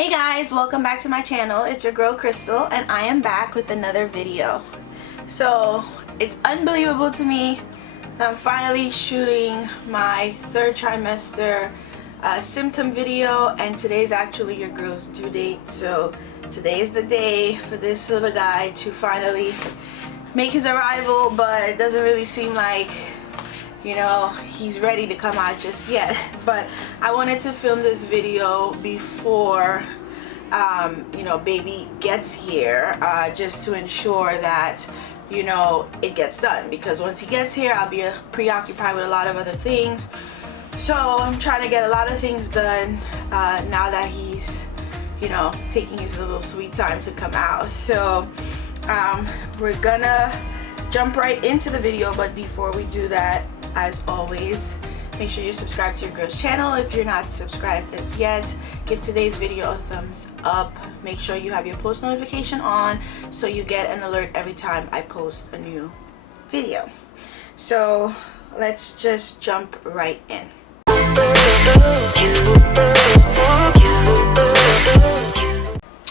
Hey guys, welcome back to my channel. It's your girl Crystal and I am back with another video. So it's unbelievable to me that I'm finally shooting my third trimester symptom video, and today's actually your girl's due date. So today is the day for this little guy to finally make his arrival, but it doesn't really seem like, you know, he's ready to come out just yet. But I wanted to film this video before you know, baby gets here, just to ensure that, you know, it gets done, because once he gets here I'll be preoccupied with a lot of other things. So I'm trying to get a lot of things done now that he's, you know, taking his little sweet time to come out. So we're gonna jump right into the video, but before we do that, as always, make sure you subscribe to your girl's channel if you're not subscribed as yet. Give today's video a thumbs up. Make sure you have your post notification on so you get an alert every time I post a new video. So let's just jump right in.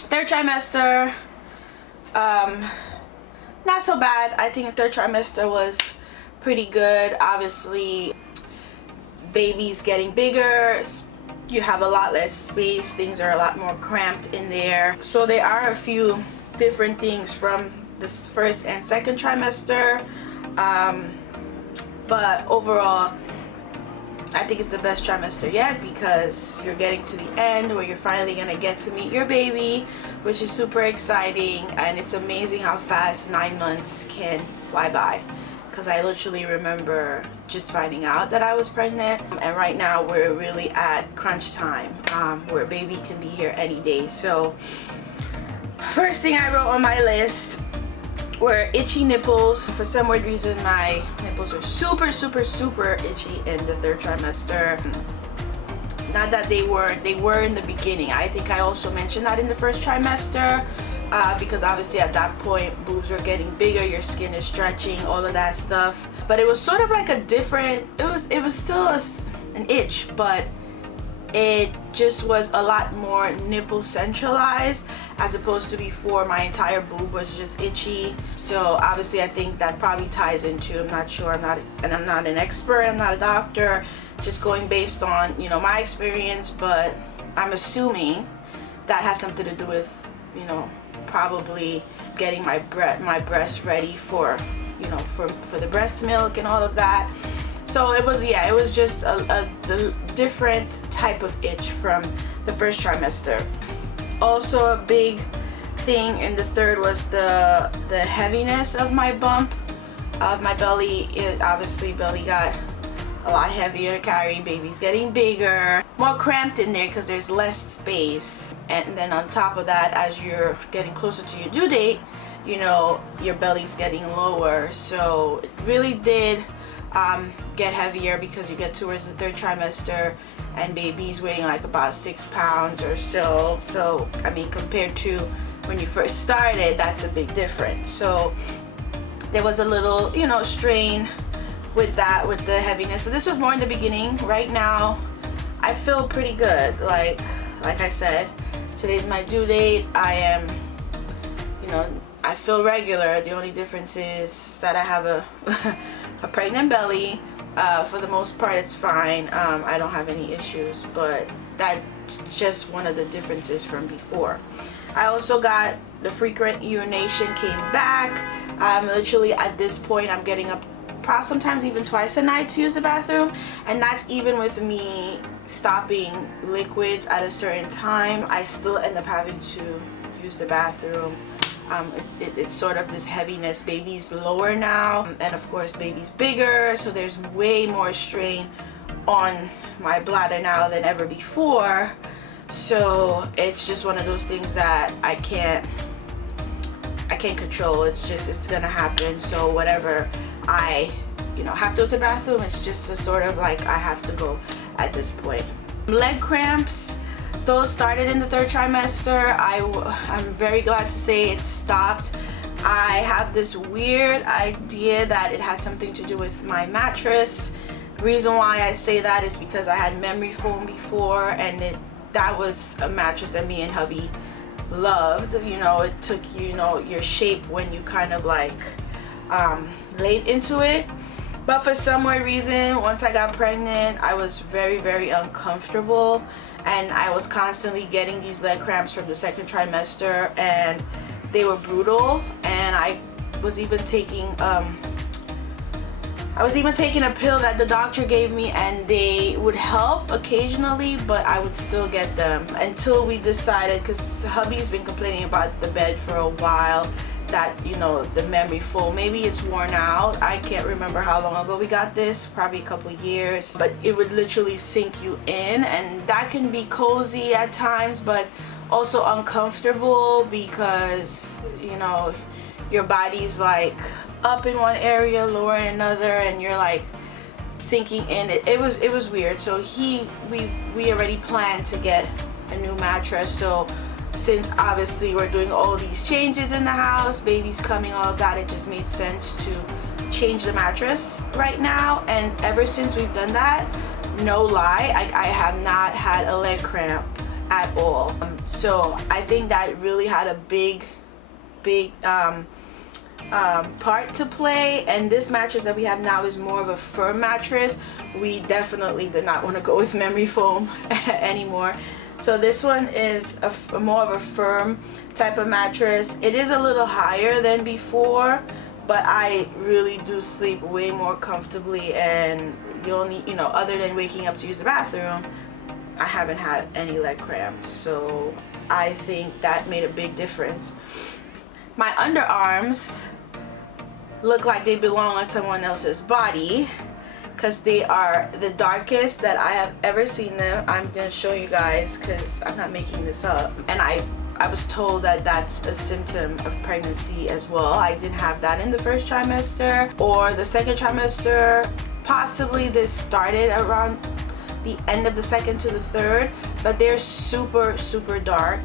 Third trimester, not so bad. I think the third trimester was pretty good. Obviously, baby's getting bigger, you have a lot less space, things are a lot more cramped in there. So there are a few different things from this first and second trimester, but overall I think it's the best trimester yet, because you're getting to the end where you're finally gonna get to meet your baby, which is super exciting. And it's amazing how fast 9 months can fly by, because I literally remember just finding out that I was pregnant, and right now we're really at crunch time, where baby can be here any day. So first thing I wrote on my list were itchy nipples. For some weird reason my nipples are super itchy in the third trimester. Not that they were in the beginning. I think I also mentioned that in the first trimester, because obviously at that point boobs are getting bigger, your skin is stretching, all of that stuff. But it was sort of like a different, it was still an itch, but it just was a lot more nipple centralized, as opposed to before my entire boob was just itchy. So obviously I think that probably ties into, I'm not sure, I'm not an expert, I'm not a doctor, just going based on, you know, my experience, but I'm assuming that has something to do with, you know, probably getting my breast ready for, you know, for the breast milk and all of that. So it was, yeah, it was just a different type of itch from the first trimester. Also a big thing in the third was the heaviness of my bump, of my belly. Obviously belly got a lot heavier to carry, baby's getting bigger, more cramped in there because there's less space. And then on top of that, as you're getting closer to your due date, you know, your belly's getting lower. So it really did get heavier, because you get towards the third trimester and baby's weighing like about 6 pounds or so. So I mean, compared to when you first started, that's a big difference. So there was a little, you know, strain with that, with the heaviness, but this was more in the beginning. Right now I feel pretty good. Like I said, today's my due date. I am, you know, I feel regular. The only difference is that I have a pregnant belly. For the most part it's fine. I don't have any issues, but that's just one of the differences from before. I also got the frequent urination came back. Literally at this point I'm getting up sometimes even twice a night to use the bathroom, and that's even with me stopping liquids at a certain time. I still end up having to use the bathroom. It's sort of this heaviness. Baby's lower now, and of course baby's bigger, so there's way more strain on my bladder now than ever before. So it's just one of those things that I can't control. It's gonna happen. So whatever I, you know, have to go to the bathroom, it's just a sort of like I have to go at this point. Leg cramps, those started in the third trimester. I'm very glad to say it stopped. I have this weird idea that it has something to do with my mattress. The reason why I say that is because I had memory foam before, and it that was a mattress that me and hubby loved. You know, it took, you know, your shape when you kind of like laid into it. But for some weird reason, once I got pregnant, I was very uncomfortable, and I was constantly getting these leg cramps from the second trimester, and they were brutal. And I was even taking a pill that the doctor gave me, and they would help occasionally, but I would still get them until we decided, because hubby's been complaining about the bed for a while, that, you know, the memory foam, maybe it's worn out. I can't remember how long ago we got this, probably a couple years, but it would literally sink you in, and that can be cozy at times, but also uncomfortable because, you know, your body's like up in one area, lower in another, and you're like sinking in. It was weird. So we already planned to get a new mattress. So since obviously we're doing all these changes in the house, baby's coming, all of that, it just made sense to change the mattress right now. And ever since we've done that, no lie, I have not had a leg cramp at all. So I think that really had a big part to play. And this mattress that we have now is more of a firm mattress. We definitely did not want to go with memory foam anymore. So this one is more of a firm type of mattress. It is a little higher than before, but I really do sleep way more comfortably, and you only, you know, other than waking up to use the bathroom, I haven't had any leg cramps. So I think that made a big difference. My underarms look like they belong on someone else's body, because they are the darkest that I have ever seen them. I'm gonna show you guys because I'm not making this up. And I was told that that's a symptom of pregnancy as well. I didn't have that in the first trimester or the second trimester. Possibly this started around the end of the second to the third, but they're super dark.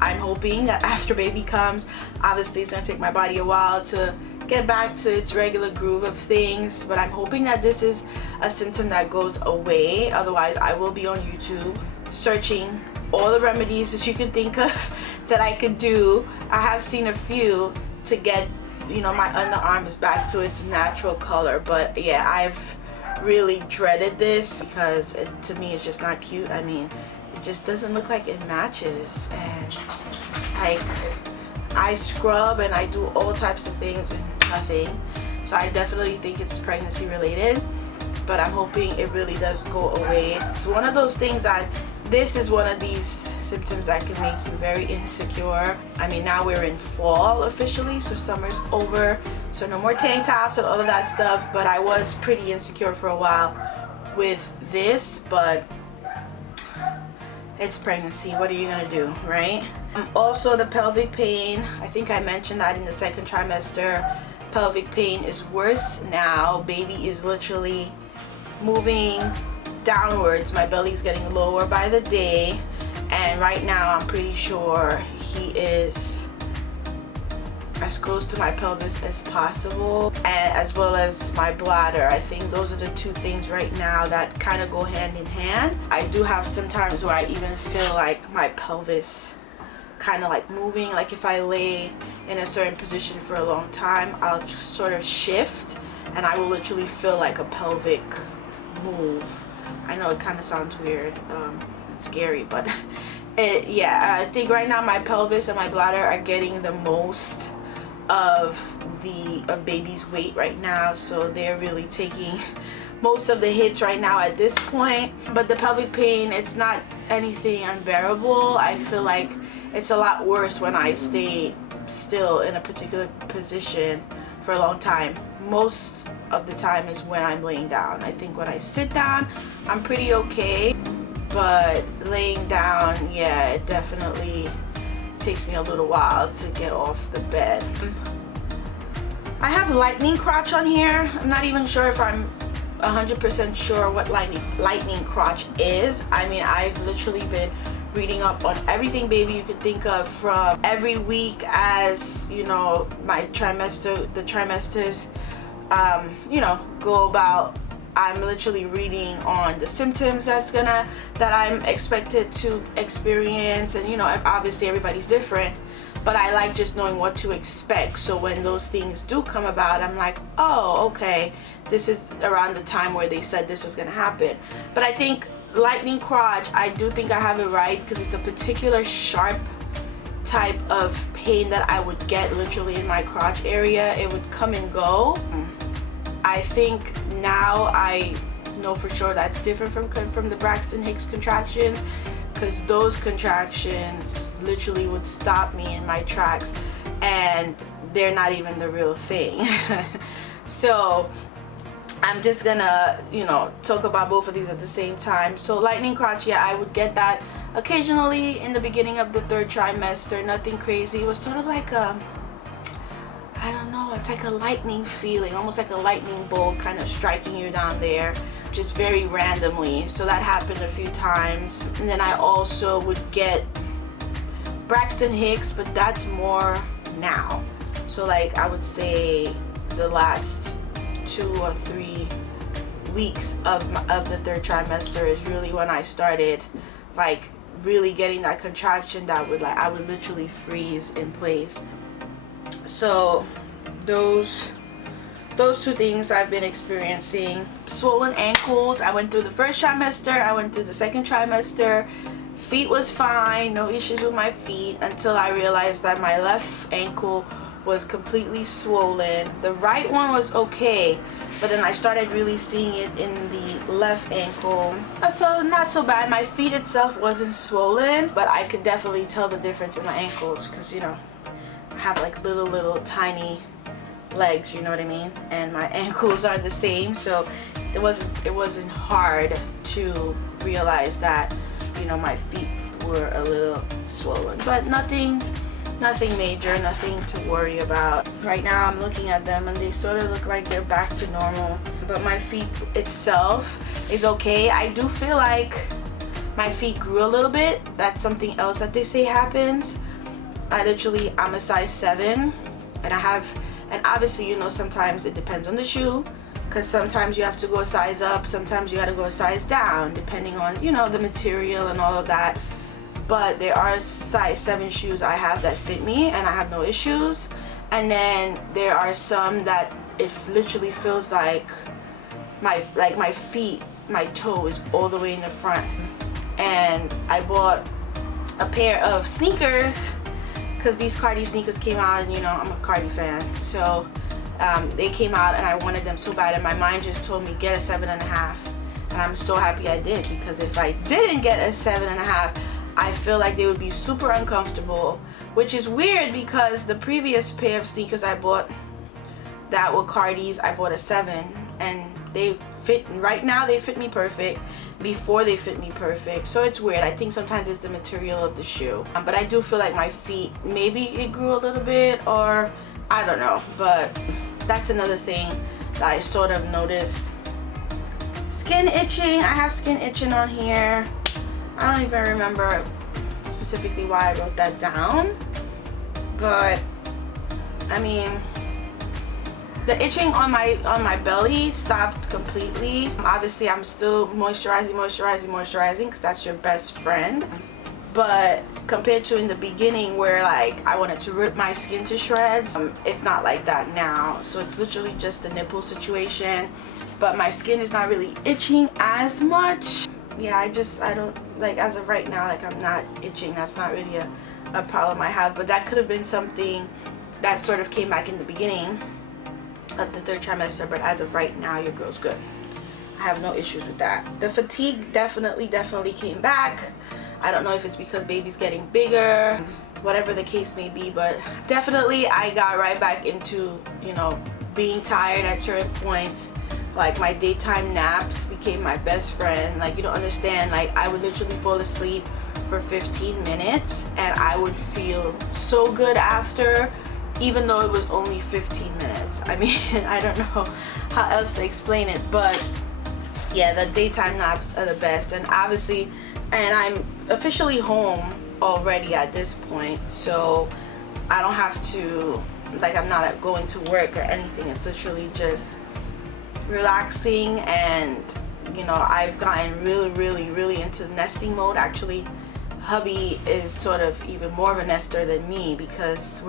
I'm hoping that after baby comes, obviously it's gonna take my body a while to get back to its regular groove of things, but I'm hoping that this is a symptom that goes away. Otherwise, I will be on YouTube searching all the remedies that you can think of that I could do. I have seen a few to get, you know, my underarms back to its natural color, but yeah, I've really dreaded this because to me it's just not cute. I mean, it just doesn't look like it matches, and like I scrub and I do all types of things and nothing. So I definitely think it's pregnancy related, but I'm hoping it really does go away. It's one of those things that this is one of these symptoms that can make you very insecure. I mean, now we're in fall officially, so summer's over, so no more tank tops and all of that stuff, but I was pretty insecure for a while with this, but it's pregnancy. What are you gonna do, right? Also, the pelvic pain, I think I mentioned that in the second trimester. Pelvic pain is worse now. Baby is literally moving downwards. My belly's getting lower by the day, and right now I'm pretty sure he is as close to my pelvis as possible, and as well as my bladder. I think those are the two things right now that kind of go hand in hand. I do have some times where I even feel like my pelvis kind of like moving, like if I lay in a certain position for a long time, I'll just sort of shift and I will literally feel like a pelvic move. I know it kind of sounds weird and scary, but yeah, I think right now my pelvis and my bladder are getting the most of baby's weight right now, so they're really taking most of the hits right now at this point. But the pelvic pain, it's not anything unbearable. I feel like it's a lot worse when I stay still in a particular position for a long time. Most of the time is when I'm laying down. I think when I sit down, I'm pretty okay, but laying down, yeah, it definitely takes me a little while to get off the bed. I have lightning crotch on here. I'm not even sure if I'm 100% sure what lightning crotch is. I mean, I've literally been reading up on everything baby you could think of, from every week as, you know, the trimesters you know, go about I'm literally reading on the symptoms that I'm expected to experience, and you know, obviously everybody's different, but I like just knowing what to expect. So when those things do come about, I'm like, oh, okay, this is around the time where they said this was gonna happen. But I think lightning crotch, I do think I have it right, because it's a particular sharp type of pain that I would get literally in my crotch area. It would come and go. I think now I know for sure that's different from the Braxton Hicks contractions, because those contractions literally would stop me in my tracks, and they're not even the real thing. So I'm just gonna, you know, talk about both of these at the same time. So lightning crotch, yeah, I would get that occasionally in the beginning of the 3rd trimester. Nothing crazy. It was sort of like a, I don't know, it's like a lightning feeling, almost like a lightning bolt kind of striking you down there, just very randomly. So that happened a few times. And then I also would get Braxton Hicks, but that's more now. So like I would say the last 2 or 3 weeks of the 3rd trimester is really when I started like really getting that contraction that would, like, I would literally freeze in place. So those 2 things I've been experiencing. Swollen ankles, I went through the 1st trimester, I went through the 2nd trimester. Feet was fine, no issues with my feet, until I realized that my left ankle was completely swollen. The right one was okay, but then I started really seeing it in the left ankle. So not so bad. My feet itself wasn't swollen, but I could definitely tell the difference in my ankles, because you know, I have like little tiny legs, you know what I mean, and my ankles are the same. So it wasn't hard to realize that, you know, my feet were a little swollen, but nothing major, nothing to worry about. Right now I'm looking at them and they sort of look like they're back to normal, but my feet itself is okay. I do feel like my feet grew a little bit. That's something else that they say happens. I'm a size 7, and obviously, you know, sometimes it depends on the shoe, because sometimes you have to go a size up, sometimes you got to go a size down, depending on, you know, the material and all of that. But there are size 7 shoes I have that fit me and I have no issues, and then there are some that it literally feels like my feet, my toe is all the way in the front. And I bought a pair of sneakers because these Cardi sneakers came out, and you know, I'm a Cardi fan, so they came out and I wanted them so bad, and my mind just told me get a 7.5, and I'm so happy I did, because if I didn't get a 7.5, I feel like they would be super uncomfortable, which is weird because the previous pair of sneakers I bought that were Cardis, I bought a 7, and they fit, right now they fit me perfect. Before they fit me perfect, so it's weird. I think sometimes it's the material of the shoe, but I do feel like my feet, maybe it grew a little bit, or I don't know, but that's another thing that I sort of noticed. Skin itching, I have skin itching on here. I don't even remember specifically why I wrote that down, but I mean, the itching on my belly stopped completely. Obviously, I'm still moisturizing, because that's your best friend. But compared to in the beginning, where like I wanted to rip my skin to shreds, it's not like that now. So it's literally just the nipple situation. But my skin is not really itching as much. Yeah, I don't, like, as of right now, like, I'm not itching. That's not really a problem I have. But that could have been something that sort of came back in the beginning of the 3rd trimester, but as of right now, your girl's good. I have no issues with that. The fatigue definitely came back. I don't know if it's because baby's getting bigger, whatever the case may be, but definitely I got right back into, you know, being tired at certain points. Like, my daytime naps became my best friend. Like, you don't understand, like, I would literally fall asleep for 15 minutes and I would feel so good after, even though it was only 15 minutes. I mean, I don't know how else to explain it, but yeah, the daytime naps are the best. And obviously, and I'm officially home already at this point, so I don't have to, like, I'm not going to work or anything. It's literally just relaxing, and you know, I've gotten really into nesting mode. Actually, hubby is sort of even more of a nester than me because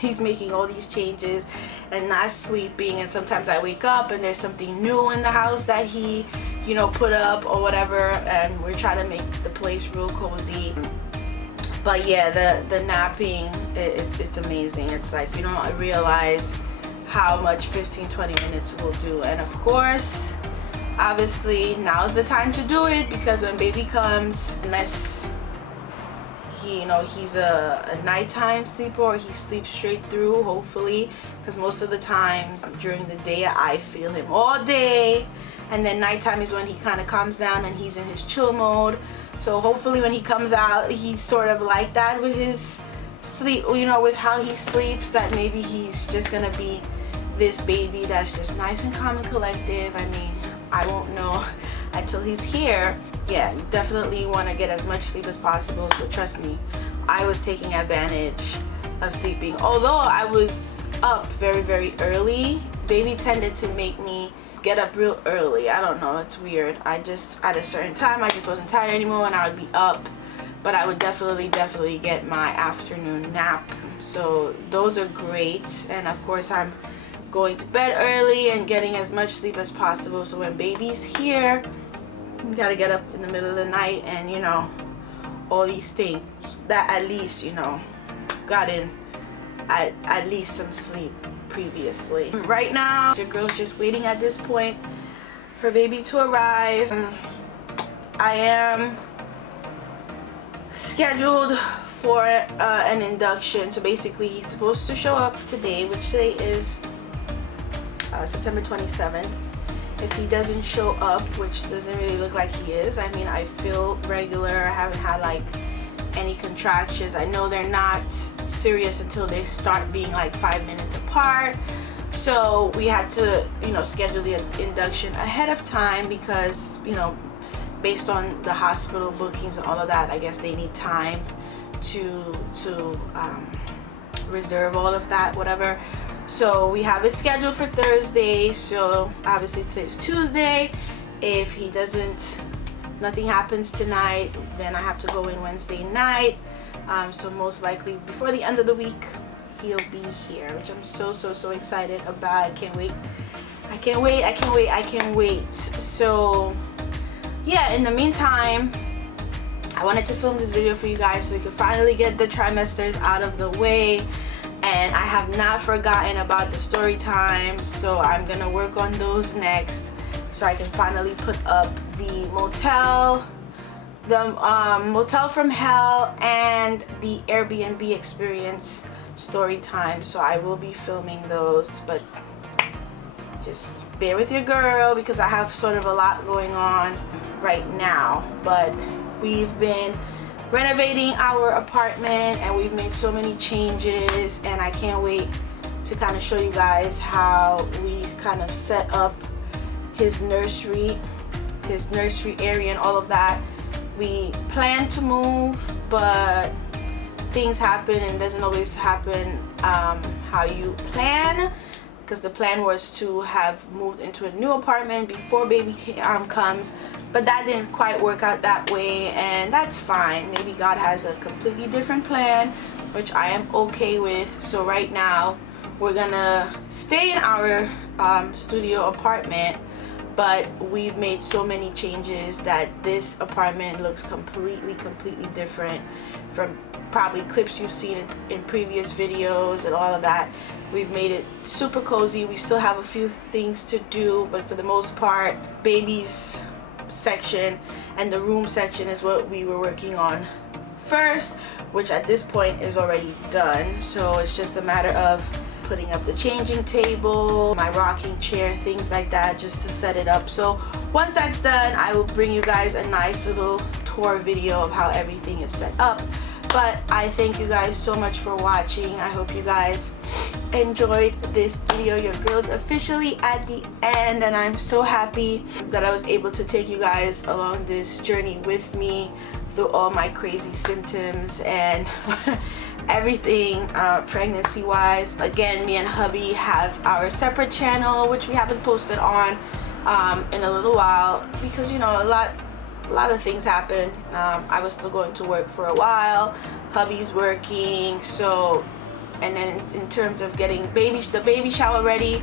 he's making all these changes and not sleeping, and sometimes I wake up and there's something new in the house that he, you know, put up or whatever, and we're trying to make the place real cozy. But yeah, the napping, it's amazing. It's like, you don't realize how much 15-20 minutes will do. And of course, obviously now's the time to do it, because when baby comes, unless he, you know, he's a nighttime sleeper or he sleeps straight through, hopefully, because most of the times during the day I feel him all day, and then nighttime is when he kind of calms down and he's in his chill mode. So hopefully when he comes out, he's sort of like that with his sleep, you know, with how he sleeps, that maybe he's just gonna be this baby that's just nice and calm and collective. I mean, I won't know until he's here. Yeah, you definitely want to get as much sleep as possible. So trust me, I was taking advantage of sleeping. Although I was up very early, baby tended to make me get up real early. I don't know, it's weird. I just, at a certain time, I just wasn't tired anymore and I would be up, but I would definitely get my afternoon nap. So those are great. And of course, I'm going to bed early and getting as much sleep as possible, so when baby's here, you gotta get up in the middle of the night and, you know, all these things, that at least, you know, gotten at least some sleep previously. Right now, your girl's just waiting at this point for baby to arrive. I am scheduled for an induction. So basically, he's supposed to show up today, which today is September 27th. If he doesn't show up, which doesn't really look like he is, I mean, I feel regular. I haven't had like any contractions. I know they're not serious until they start being like 5 minutes apart. So we had to, you know, schedule the induction ahead of time because, you know, based on the hospital bookings and all of that, I guess they need time to reserve all of that, whatever. So we have it scheduled for Thursday. So obviously today's Tuesday. If he doesn't, nothing happens tonight, then I have to go in Wednesday night. So most likely before the end of the week, he'll be here, which I'm so excited about. I can't wait. So yeah, in the meantime, I wanted to film this video for you guys so we could finally get the trimesters out of the way. And I have not forgotten about the story time, so I'm gonna work on those next so I can finally put up the motel from hell and the Airbnb experience story time. So I will be filming those, but just bear with your girl because I have sort of a lot going on right now. But we've been renovating our apartment and we've made so many changes, and I can't wait to kind of show you guys how we kind of set up his nursery area and all of that. We plan to move, but things happen and it doesn't always happen how you plan, because the plan was to have moved into a new apartment before baby comes, but that didn't quite work out that way, and that's fine. Maybe God has a completely different plan, which I am okay with. So right now we're gonna stay in our studio apartment, but we've made so many changes that this apartment looks completely different from probably clips you've seen in previous videos and all of that. We've made it super cozy. We still have a few things to do, but for the most part, baby's section and the room section is what we were working on first, which at this point is already done. So it's just a matter of putting up the changing table, my rocking chair, things like that, just to set it up. So once that's done, I will bring you guys a nice little tour video of how everything is set up. But I thank you guys so much for watching. I hope you guys enjoyed this video. Your girl's officially at the end, and I'm so happy that I was able to take you guys along this journey with me through all my crazy symptoms and everything pregnancy wise. Again, me and hubby have our separate channel, which we haven't posted on in a little while because, you know, a lot of things happen. I was still going to work for a while, hubby's working, so, and then in terms of getting the baby shower ready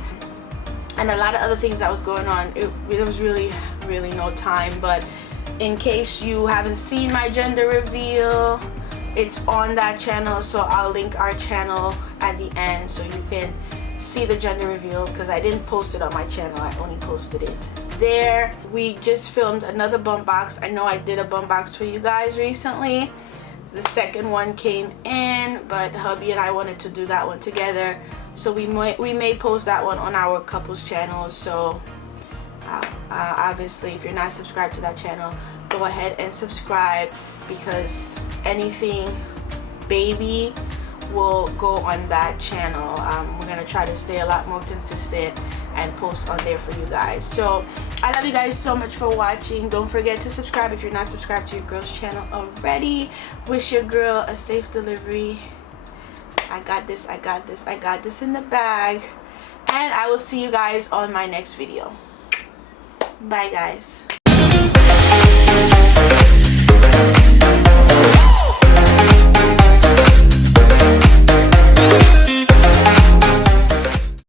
and a lot of other things that was going on, there was really no time. But in case you haven't seen my gender reveal, it's on that channel, so I'll link our channel at the end so you can see the gender reveal, because I didn't post it on my channel, I only posted it there. We just filmed another bump box. I know I did a bump box for you guys recently. The second one came in, but hubby and I wanted to do that one together, so we may post that one on our couples channel. So obviously if you're not subscribed to that channel, go ahead and subscribe, because anything baby will go on that channel. We're gonna try to stay a lot more consistent and post on there for you guys. So I love you guys so much for watching. Don't forget to subscribe if you're not subscribed to your girl's channel already. Wish your girl a safe delivery. I got this in the bag, and I will see you guys on my next video. Bye guys.